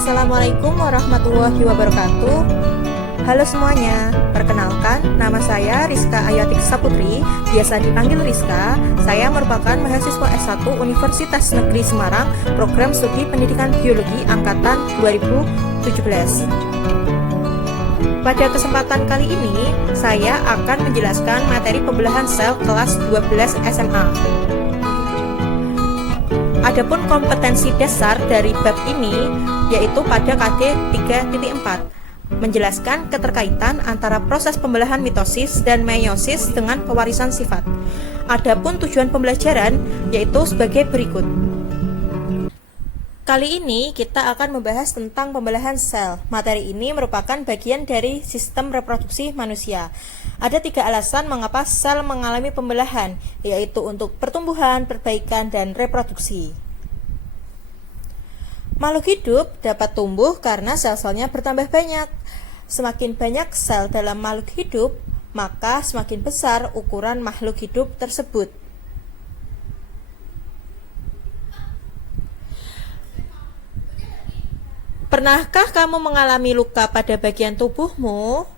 Assalamualaikum warahmatullahi wabarakatuh. Halo semuanya, perkenalkan nama saya Rizka Ayatik Saputri, biasa dipanggil Rizka. Saya merupakan mahasiswa S1 Universitas Negeri Semarang, program studi pendidikan biologi angkatan 2017. Pada kesempatan kali ini, saya akan menjelaskan materi pembelahan sel kelas 12 SMA. Adapun kompetensi dasar dari bab ini yaitu pada KD 3.4, menjelaskan keterkaitan antara proses pembelahan mitosis dan meiosis dengan pewarisan sifat. Adapun tujuan pembelajaran yaitu sebagai berikut. Kali ini kita akan membahas tentang pembelahan sel. Materi ini merupakan bagian dari sistem reproduksi manusia. Ada 3 alasan mengapa sel mengalami pembelahan, yaitu untuk pertumbuhan, perbaikan, dan reproduksi. Makhluk hidup dapat tumbuh karena sel-selnya bertambah banyak. Semakin banyak sel dalam makhluk hidup, maka semakin besar ukuran makhluk hidup tersebut. Pernahkah kamu mengalami luka pada bagian tubuhmu?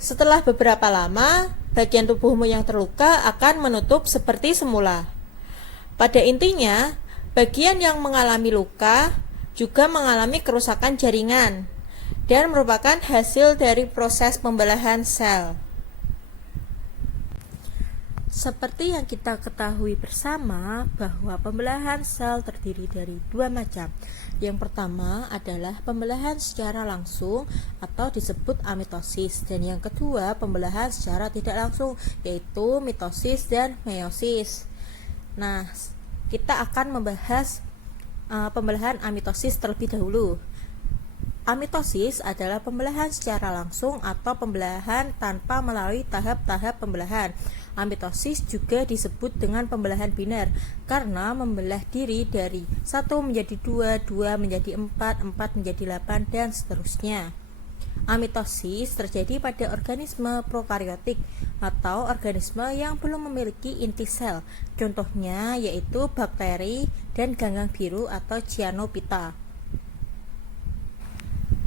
Setelah beberapa lama, bagian tubuhmu yang terluka akan menutup seperti semula. Pada intinya, bagian yang mengalami luka juga mengalami kerusakan jaringan dan merupakan hasil dari proses pembelahan sel. Seperti yang kita ketahui bersama bahwa pembelahan sel terdiri dari 2 macam. Yang pertama adalah pembelahan secara langsung atau disebut amitosis, dan yang kedua pembelahan secara tidak langsung yaitu mitosis dan meiosis. Nah, kita akan membahas pembelahan amitosis terlebih dahulu. Amitosis adalah pembelahan secara langsung atau pembelahan tanpa melalui tahap-tahap pembelahan. Amitosis juga disebut dengan pembelahan biner karena membelah diri dari 1 menjadi 2, 2 menjadi 4, 4 menjadi 8, dan seterusnya. Amitosis terjadi pada organisme prokariotik atau organisme yang belum memiliki inti sel. Contohnya yaitu bakteri dan ganggang biru atau cyanophyta.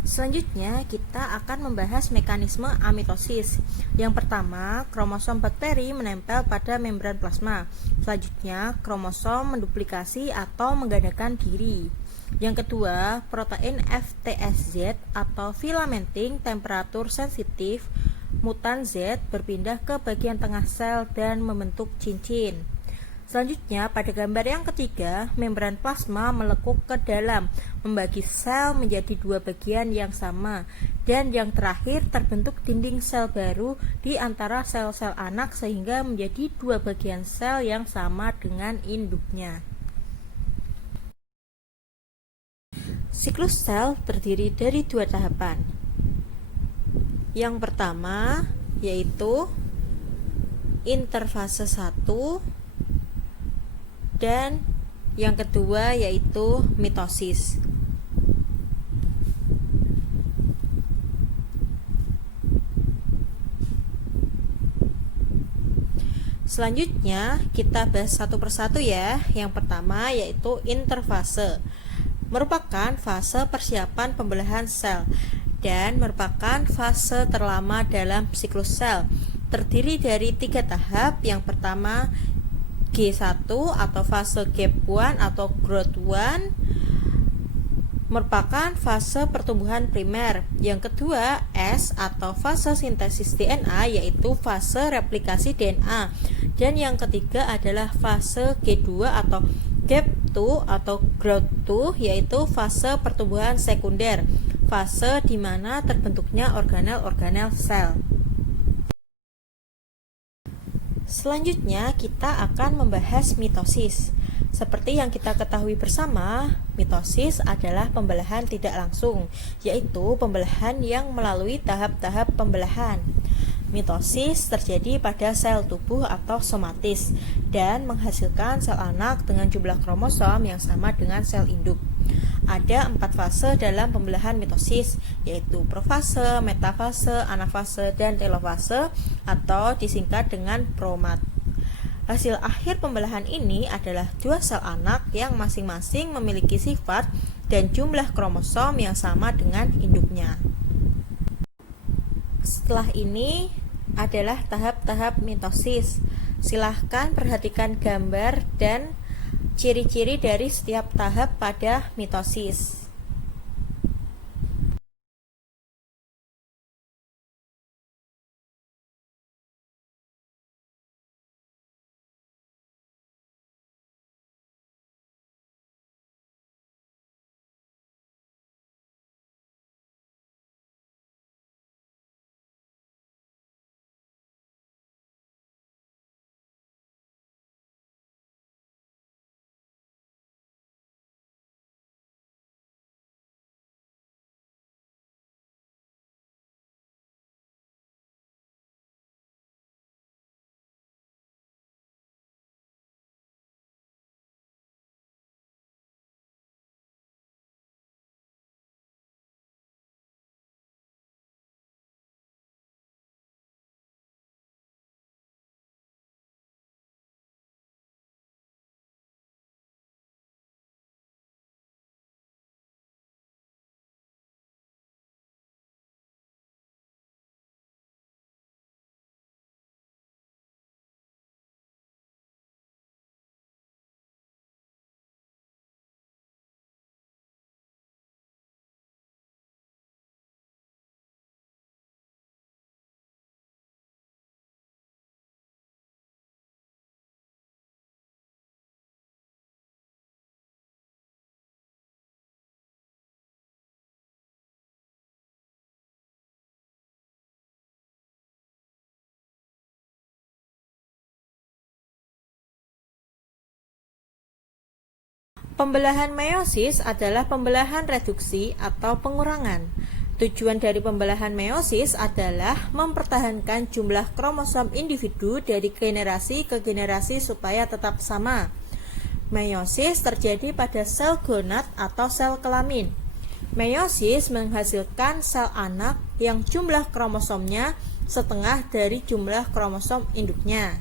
Selanjutnya kita akan membahas mekanisme amitosis. Yang pertama, kromosom bakteri menempel pada membran plasma. Selanjutnya, kromosom menduplikasi atau menggandakan diri. Yang kedua, protein FTSZ atau filamenting temperatur sensitif mutan Z berpindah ke bagian tengah sel dan membentuk cincin. Selanjutnya, pada gambar yang ketiga, membran plasma melekuk ke dalam, membagi sel menjadi 2 bagian yang sama, dan yang terakhir terbentuk dinding sel baru di antara sel-sel anak sehingga menjadi 2 bagian sel yang sama dengan induknya. Siklus sel terdiri dari 2 tahapan. Yang pertama yaitu interfase 1 dan yang kedua yaitu mitosis. Selanjutnya kita bahas satu persatu ya. Yang pertama yaitu interfase, merupakan fase persiapan pembelahan sel dan merupakan fase terlama dalam siklus sel. Terdiri dari 3 tahap. Yang pertama G1 atau fase gap 1 atau growth 1, merupakan fase pertumbuhan primer. Yang kedua S atau fase sintesis DNA, yaitu fase replikasi DNA. Dan yang ketiga adalah fase G2 atau gap 2 atau growth 2, yaitu fase pertumbuhan sekunder, fase di mana terbentuknya organel-organel sel. Selanjutnya kita akan membahas mitosis. Seperti yang kita ketahui bersama, mitosis adalah pembelahan tidak langsung, yaitu pembelahan yang melalui tahap-tahap pembelahan. Mitosis terjadi pada sel tubuh atau somatis dan menghasilkan sel anak dengan jumlah kromosom yang sama dengan sel induk. Ada 4 fase dalam pembelahan mitosis, yaitu profase, metafase, anafase, dan telofase atau disingkat dengan PROMAT. Hasil akhir pembelahan ini adalah dua sel anak yang masing-masing memiliki sifat dan jumlah kromosom yang sama dengan induknya. Setelah ini adalah tahap-tahap mitosis. Silahkan perhatikan gambar dan ciri-ciri dari setiap tahap pada mitosis. Pembelahan meiosis adalah pembelahan reduksi atau pengurangan. Tujuan dari pembelahan meiosis adalah mempertahankan jumlah kromosom individu dari generasi ke generasi supaya tetap sama. Meiosis terjadi pada sel gonad atau sel kelamin. Meiosis menghasilkan sel anak yang jumlah kromosomnya setengah dari jumlah kromosom induknya.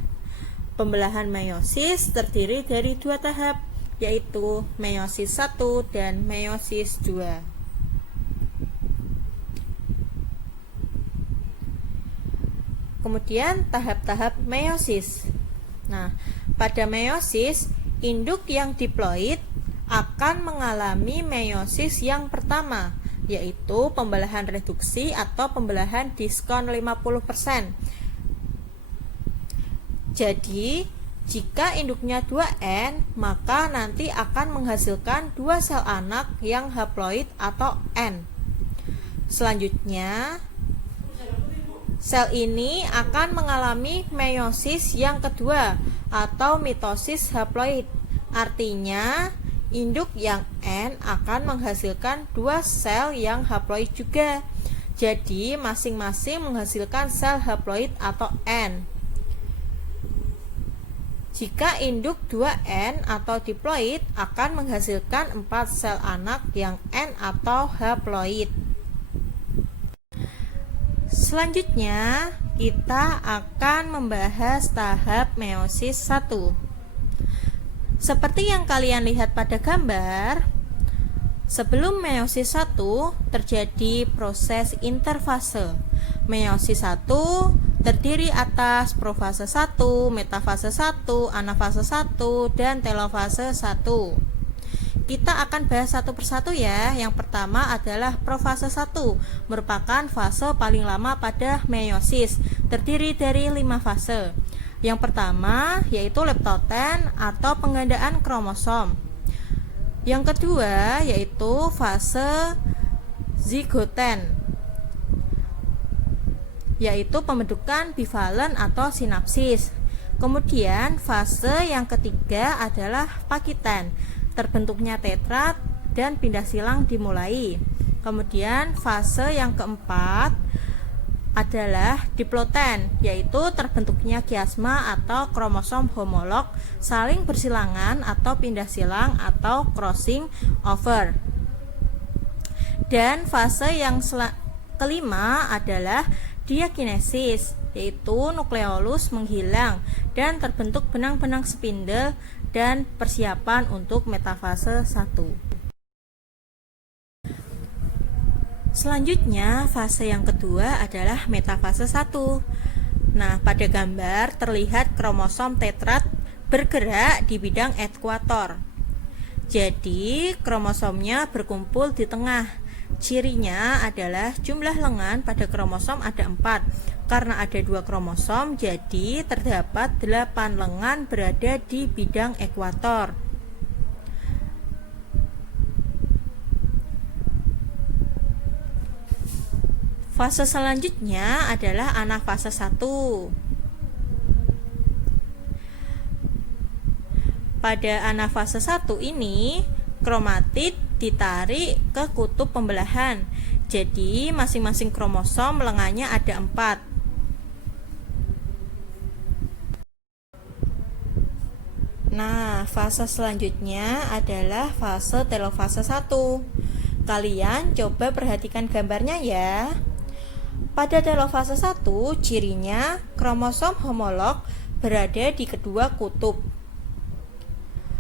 Pembelahan meiosis terdiri dari dua tahap, yaitu meiosis 1 dan meiosis 2. Kemudian tahap-tahap meiosis. Nah, pada meiosis, induk yang diploid akan mengalami meiosis yang pertama, yaitu pembelahan reduksi atau pembelahan diskon 50%. Jadi, jika induknya 2N, maka nanti akan menghasilkan dua sel anak yang haploid atau N. Selanjutnya, sel ini akan mengalami meiosis yang kedua atau mitosis haploid. Artinya, induk yang N akan menghasilkan dua sel yang haploid juga. Jadi, masing-masing menghasilkan sel haploid atau N. Jika induk 2N atau diploid akan menghasilkan 4 sel anak yang N atau haploid. Selanjutnya, kita akan membahas tahap meiosis 1. Seperti yang kalian lihat pada gambar, sebelum meiosis 1 terjadi proses interfase. Meiosis 1 terdiri atas profase 1, metafase 1, anafase 1, dan telofase 1. Kita akan bahas satu persatu ya. Yang pertama adalah profase 1, merupakan fase paling lama pada meiosis, terdiri dari 5 fase. Yang pertama yaitu leptoten atau penggandaan kromosom. Yang kedua yaitu fase zigoten, yaitu pembentukan bivalen atau sinapsis. Kemudian fase yang ketiga adalah pakitan, terbentuknya tetrad dan pindah silang dimulai. Kemudian fase yang keempat adalah diploten, yaitu terbentuknya kiasma atau kromosom homolog saling bersilangan atau pindah silang atau crossing over. Dan fase yang kelima adalah diakinesis, yaitu nukleolus menghilang dan terbentuk benang-benang spindle dan persiapan untuk metafase 1. Selanjutnya, fase yang kedua adalah metafase 1. Nah, pada gambar terlihat kromosom tetrat bergerak di bidang ekuator. Jadi, kromosomnya berkumpul di tengah. Cirinya adalah jumlah lengan pada kromosom ada 4. Karena ada 2 kromosom, jadi terdapat 8 lengan berada di bidang ekuator. Fase selanjutnya adalah anafase 1. Pada anafase 1 ini, kromatid ditarik ke kutub pembelahan. Jadi, masing-masing kromosom lengannya ada 4. Nah, fase selanjutnya adalah fase telofase 1. Kalian coba perhatikan gambarnya ya. Pada telofase 1, cirinya kromosom homolog berada di kedua kutub.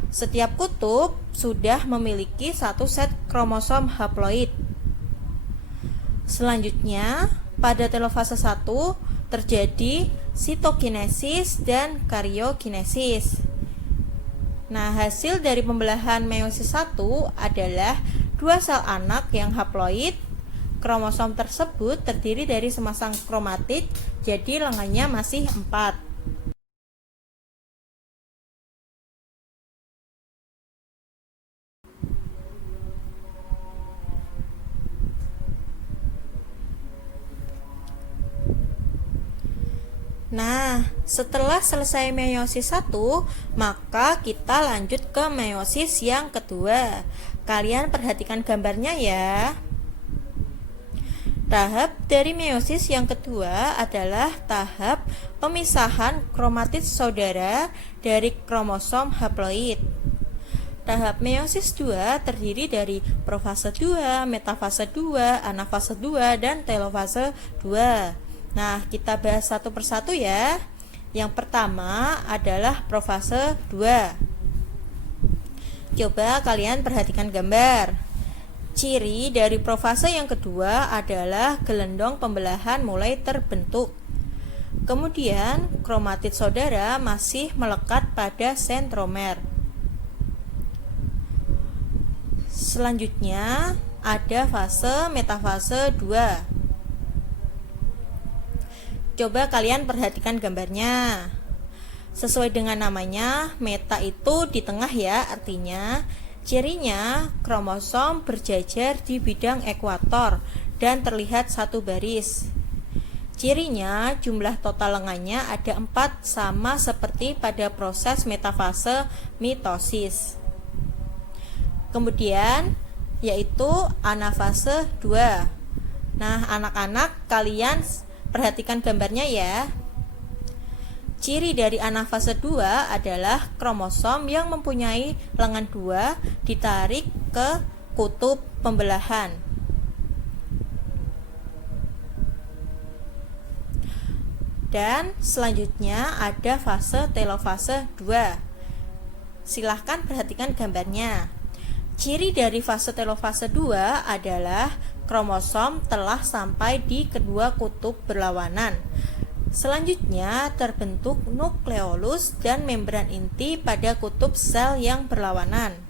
Setiap kutub sudah memiliki satu set kromosom haploid. Selanjutnya, pada telofase 1 terjadi sitokinesis dan karyokinesis. Nah, hasil dari pembelahan meiosis 1 adalah 2 sel anak yang haploid. Kromosom tersebut terdiri dari semasang kromatid, jadi lengannya masih 4. Nah, setelah selesai meiosis 1, maka kita lanjut ke meiosis yang kedua. Kalian perhatikan gambarnya ya. Tahap dari meiosis yang kedua adalah tahap pemisahan kromatid saudara dari kromosom haploid. Tahap meiosis 2 terdiri dari profase 2, metafase 2, anafase 2, dan telofase 2. Nah, kita bahas satu persatu ya. Yang pertama adalah profase 2. Coba kalian perhatikan gambar. Ciri dari profase yang kedua adalah gelendong pembelahan mulai terbentuk. Kemudian, kromatid saudara masih melekat pada sentromer. Selanjutnya, ada fase metafase 2. Coba kalian perhatikan gambarnya. Sesuai dengan namanya, meta itu di tengah ya, artinya cirinya kromosom berjajar di bidang ekuator dan terlihat satu baris. Cirinya jumlah total lengannya ada 4 sama seperti pada proses metafase mitosis. Kemudian yaitu anafase 2. Nah, anak-anak kalian perhatikan gambarnya ya. Ciri dari anafase 2 adalah kromosom yang mempunyai lengan 2 ditarik ke kutub pembelahan. Dan selanjutnya ada fase telofase 2. Silahkan perhatikan gambarnya. Ciri dari fase telofase 2 adalah kromosom telah sampai di kedua kutub berlawanan. Selanjutnya terbentuk nukleolus dan membran inti pada kutub sel yang berlawanan.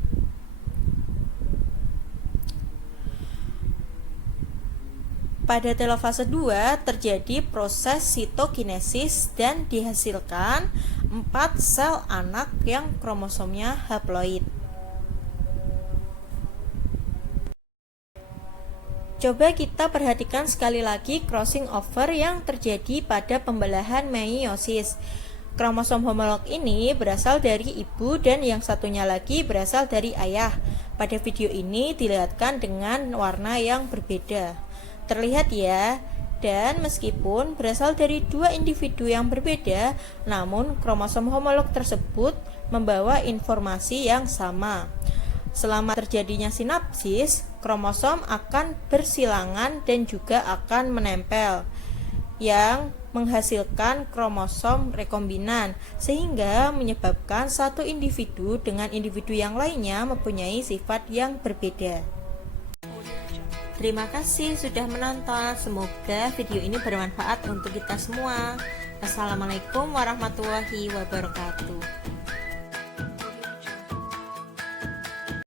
Pada telofase 2 terjadi proses sitokinesis dan dihasilkan 4 sel anak yang kromosomnya haploid. Coba kita perhatikan sekali lagi crossing over yang terjadi pada pembelahan meiosis. Kromosom homolog ini berasal dari ibu dan yang satunya lagi berasal dari ayah. Pada video ini dilihatkan dengan warna yang berbeda. Terlihat ya, dan meskipun berasal dari 2 individu yang berbeda, namun kromosom homolog tersebut membawa informasi yang sama. Selama terjadinya sinapsis, kromosom akan bersilangan dan juga akan menempel. yang menghasilkan kromosom rekombinan, sehingga menyebabkan satu individu dengan individu yang lainnya mempunyai sifat yang berbeda. Terima kasih sudah menonton. Semoga video ini bermanfaat untuk kita semua. Assalamualaikum warahmatullahi wabarakatuh.